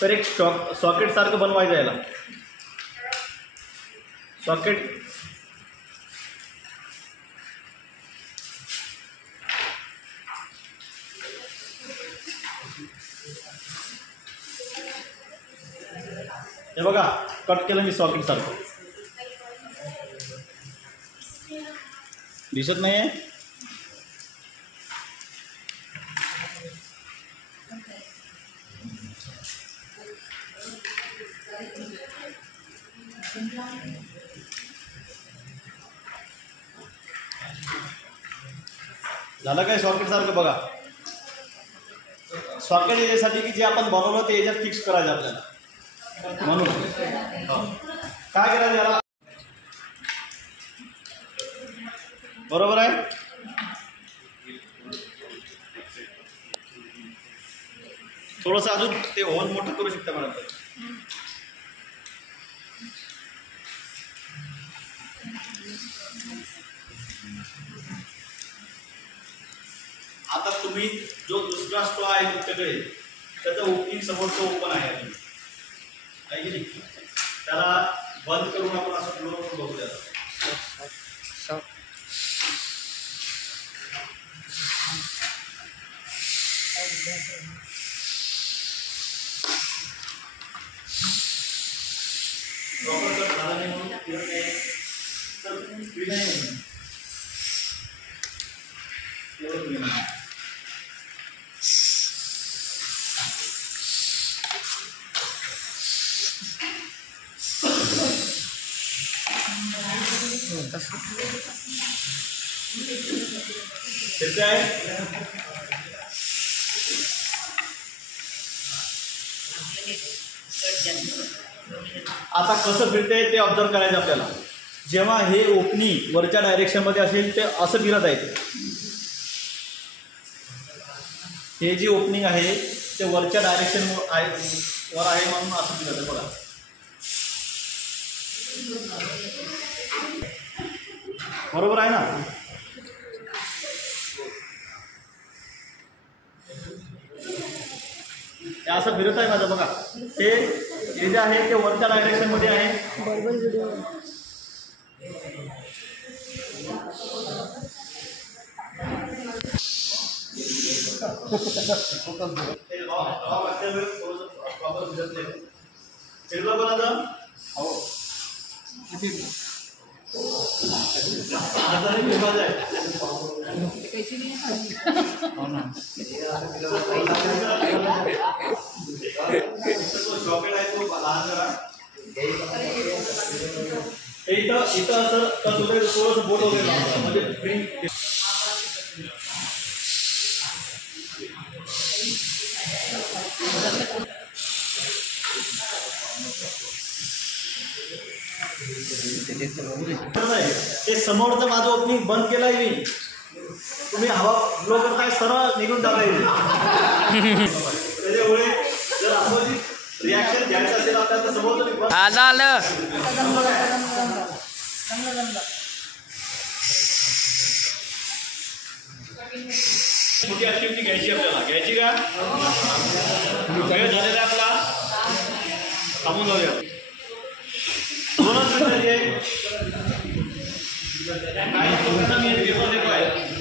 तर एक सॉकेट सारखं बनवायचं याला. सॉकेट हे बघा, कट केलं मी सॉकेट सारखं. दिसत नाही आहे? झालं काय सॉकेट सारखं? बघा, सॉकेट याच्यासाठी की जे आपण बनवलं ते याच्यात फिक्स करायचं आपल्याला. म्हणून काय करायचं याला? बरोबर आहे. थोडंसं अजून ते होल मोठं करू शकता मॅडम. आता तुम्ही जो दुसरा स्ट्रॉ आहे तुमच्याकडे त्याचं ओपनिंग समोरचं ओपन आहे की नाही, त्याला बंद करून आपण असं फ्लोर करून बघू द्या. प्रॉपर कट झाला नाही म्हणून फिरत नाही तर फ्री नाही म्हणून आता कसं फिरतंय ते ऑब्झर्व करायचं आपल्याला. जेव्हा हे ओपनिंग वरच्या डायरेक्शन मध्ये असेल ते असं फिरत आहे. हे जी ओपनिंग आहे ते वरच्या डायरेक्शन वर आहे म्हणून असं फिरत आहे. बघा, बरोबर आहे ना? हे असं फिरत आहे माझं. बघा, हे जे आहे ते वरच्या डायरेक्शन मध्ये आहे. इथं असं थोडंसं बोट वगैरे लावलं म्हणजे प्रिंट. ते समोरचं माझं ओपनिंग बंद केलं आहे मी. तुम्ही हवा ब्लो करताय, सरळ निघून जाताय. त्याच्यामुळे जर अपोजिट रिॲक्शन घ्यायचं असेल आपल्याला तर समोरचं आलं. मोठी ऍक्टिव्हिटी घ्यायची आपल्याला. घ्यायची का? वेळ झालेला आपला, थांबून जाऊया. 2 मिनिटं घे. काही पेपर देतो आहे.